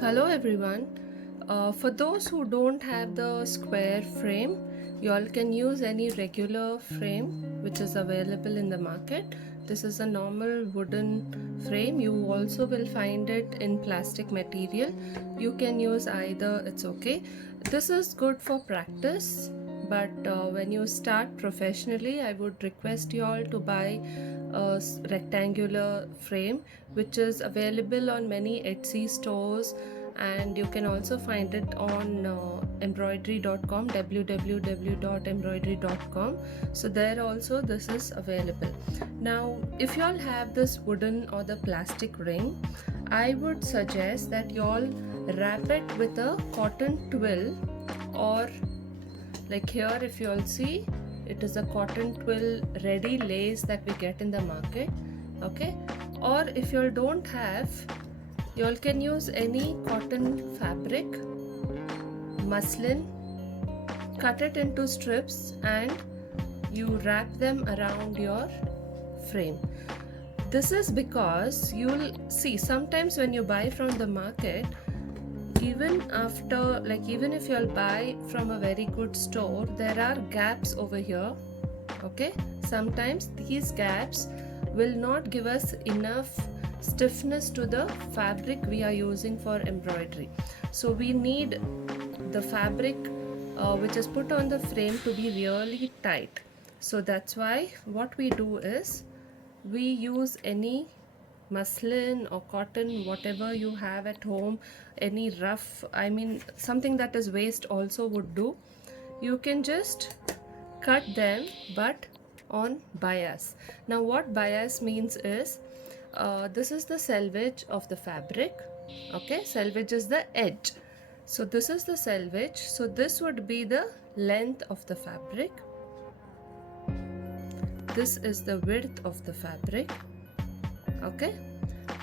Hello everyone. For those who don't have the square frame, you all can use any regular frame which is available in the market. This is a normal wooden frame. You also will find it in plastic material. You can use either, it's okay. This is good for practice, but when you start professionally, I would request you all to buy a rectangular frame which is available on many Etsy stores, and you can also find it on embroidery.com, www.embroidery.com. So there also this is available. Now if you all have this wooden or the plastic ring, I would suggest that you all wrap it with a cotton twill, or like here if you all see, it is a cotton twill ready lace that we get in the market. Okay, or if you all don't have, you all can use any cotton fabric, muslin, cut it into strips and you wrap them around your frame. This is because you'll see sometimes when you buy from the market, even after, like even if you'll buy from a very good store, there are gaps over here. Okay, sometimes these gaps will not give us enough stiffness to the fabric we are using for embroidery. So we need the fabric which is put on the frame to be really tight. So that's why what we do is we use any muslin or cotton, whatever you have at home, any rough, I mean something that is waste also would do. You can just cut them but on bias. Now what bias means is, this is the selvage of the fabric. Okay, selvage is the edge, so this is the selvage, so this would be the length of the fabric, this is the width of the fabric. Okay,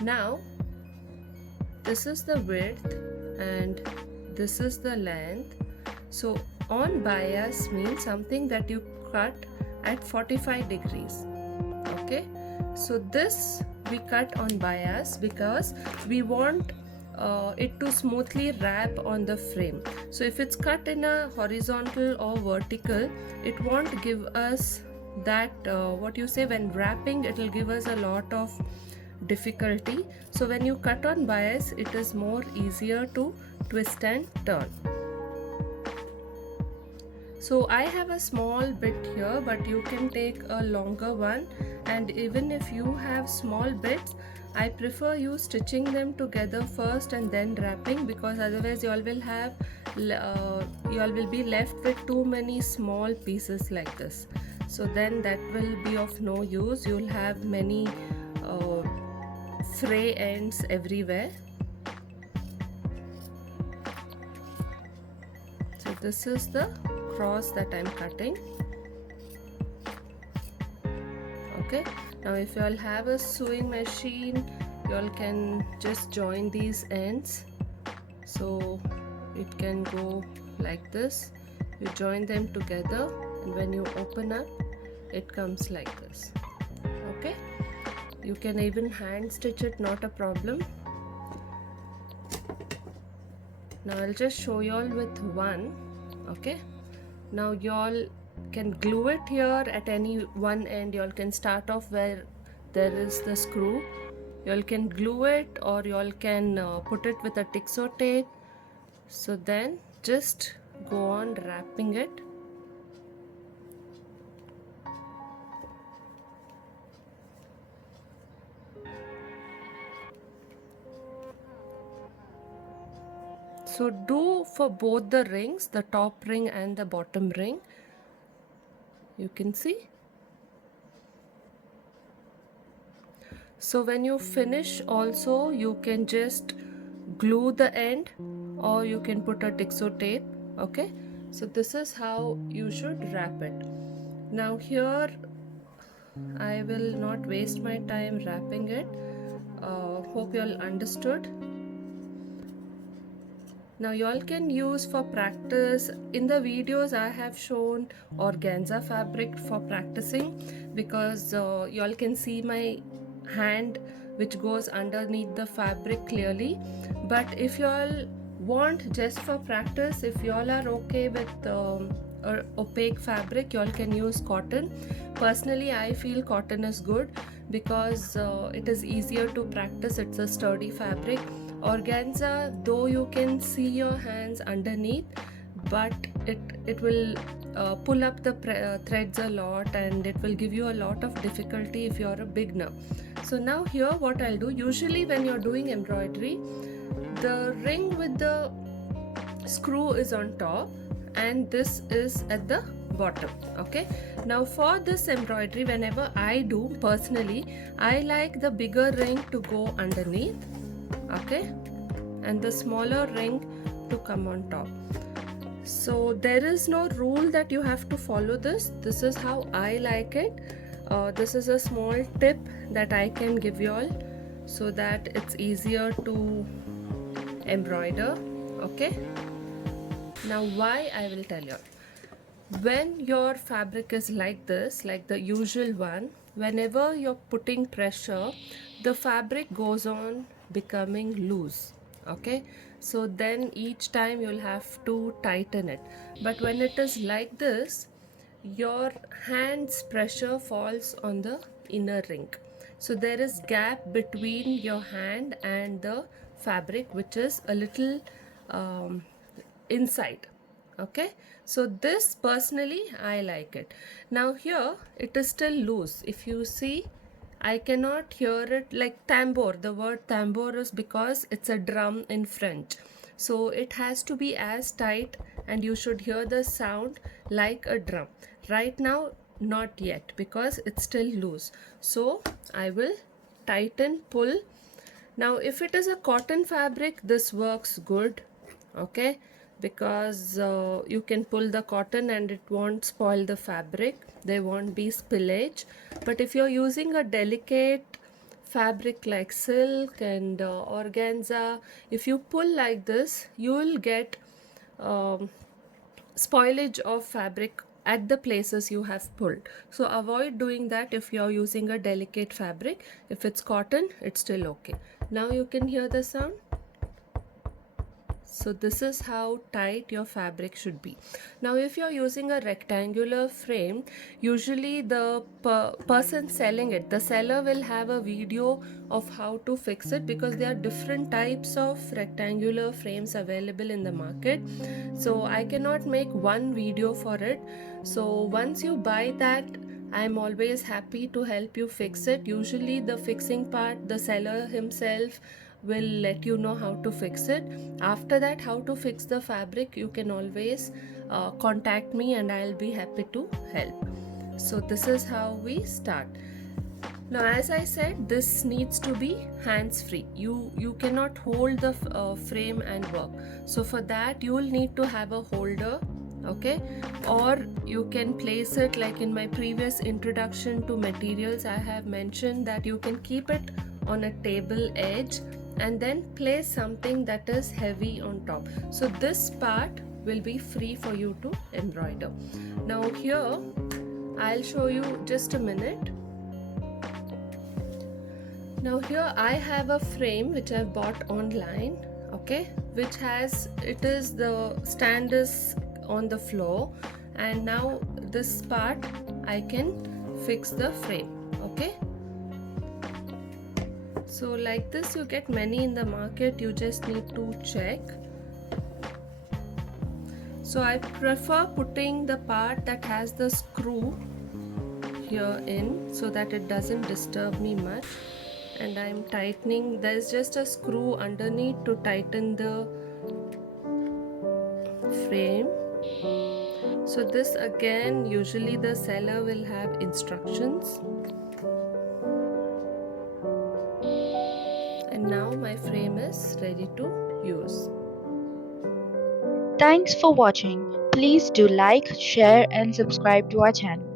now this is the width and this is the length. So on bias means something that you cut at 45 degrees. Okay, so this we cut on bias because we want it to smoothly wrap on the frame. So if it's cut in a horizontal or vertical, it won't give us that what you say, when wrapping it will give us a lot of difficulty. So when you cut on bias, it is more easier to twist and turn. So I have a small bit here, but you can take a longer one, and even if you have small bits, I prefer you stitching them together first and then wrapping, because otherwise you all will have you all will be left with too many small pieces like this. So then that will be of no use. You'll have many fray ends everywhere. So this is the cross that I'm cutting. Okay, now if you all have a sewing machine, you all can just join these ends, so it can go like this. You join them together, and when you open up, it comes like this. Okay, you can even hand stitch it, not a problem. Now I'll just show you all with one. Okay, now you all can glue it here at any one end. You all can start off where there is the screw. You all can glue it, or you all can put it with a Tixo tape. So then just go on wrapping it. So do for both the rings, the top ring and the bottom ring. You can see. So when you finish also, you can just glue the end, or you can put a Tixo tape. Okay, so this is how you should wrap it. Now here I will not waste my time wrapping it. Hope you all understood. Now you all can use for practice. In the videos I have shown organza fabric for practicing, because you all can see my hand which goes underneath the fabric clearly. But if you all want just for practice, if you all are okay with opaque fabric, you all can use cotton. Personally, I feel cotton is good because it is easier to practice. It's a sturdy fabric. Organza, though you can see your hands underneath, but it will pull up the threads a lot, and it will give you a lot of difficulty if you're a beginner. So now here what I'll do, usually when you're doing embroidery, the ring with the screw is on top and this is at the bottom. Okay, now for this embroidery, whenever I do, personally I like the bigger ring to go underneath, okay, and the smaller ring to come on top. So there is no rule that you have to follow this. This is how I like it. This is a small tip that I can give you all so that it's easier to embroider. Okay, now why, I will tell you. When your fabric is like this, like the usual one, whenever you're putting pressure, the fabric goes on becoming loose. Okay, so then each time you'll have to tighten it. But when it is like this, your hand's pressure falls on the inner ring, so there is gap between your hand and the fabric, which is a little inside. Okay, so this personally I like it. Now here it is still loose. If you see, I cannot hear it like tambour. The word tambour is because it's a drum in French, so it has to be as tight and you should hear the sound like a drum. Right now not yet because it's still loose, so I will tighten, pull. Now if it is a cotton fabric, this works good, okay, because you can pull the cotton and it won't spoil the fabric, there won't be spillage. But if you're using a delicate fabric like silk and organza, if you pull like this, you will get spoilage of fabric at the places you have pulled. So avoid doing that if you're using a delicate fabric. If it's cotton, it's still okay. Now you can hear the sound. So this is how tight your fabric should be. Now if you're using a rectangular frame, usually the person selling it, the seller will have a video of how to fix it, because there are different types of rectangular frames available in the market. So I cannot make one video for it. So once you buy that, I'm always happy to help you fix it. Usually the fixing part, the seller himself will let you know how to fix it. After that, how to fix the fabric, you can always contact me and I'll be happy to help. So this is how we start. Now as I said, this needs to be hands free. You cannot hold the frame and work. So for that you will need to have a holder, okay, or you can place it like in my previous introduction to materials. I have mentioned that you can keep it on a table edge and then place something that is heavy on top. So this part will be free for you to embroider. Now here I'll show you, just a minute. Now here I have a frame which I've bought online, okay, which has, it is, the stand is on the floor, and now this part I can fix the frame, okay. So like this you get many in the market, you just need to check. So I prefer putting the part that has the screw here in, so that it doesn't disturb me much. And I'm tightening, there's just a screw underneath to tighten the frame. So this again, usually the seller will have instructions. And now my frame is ready to use. Thanks for watching. Please do like, share and subscribe to our channel.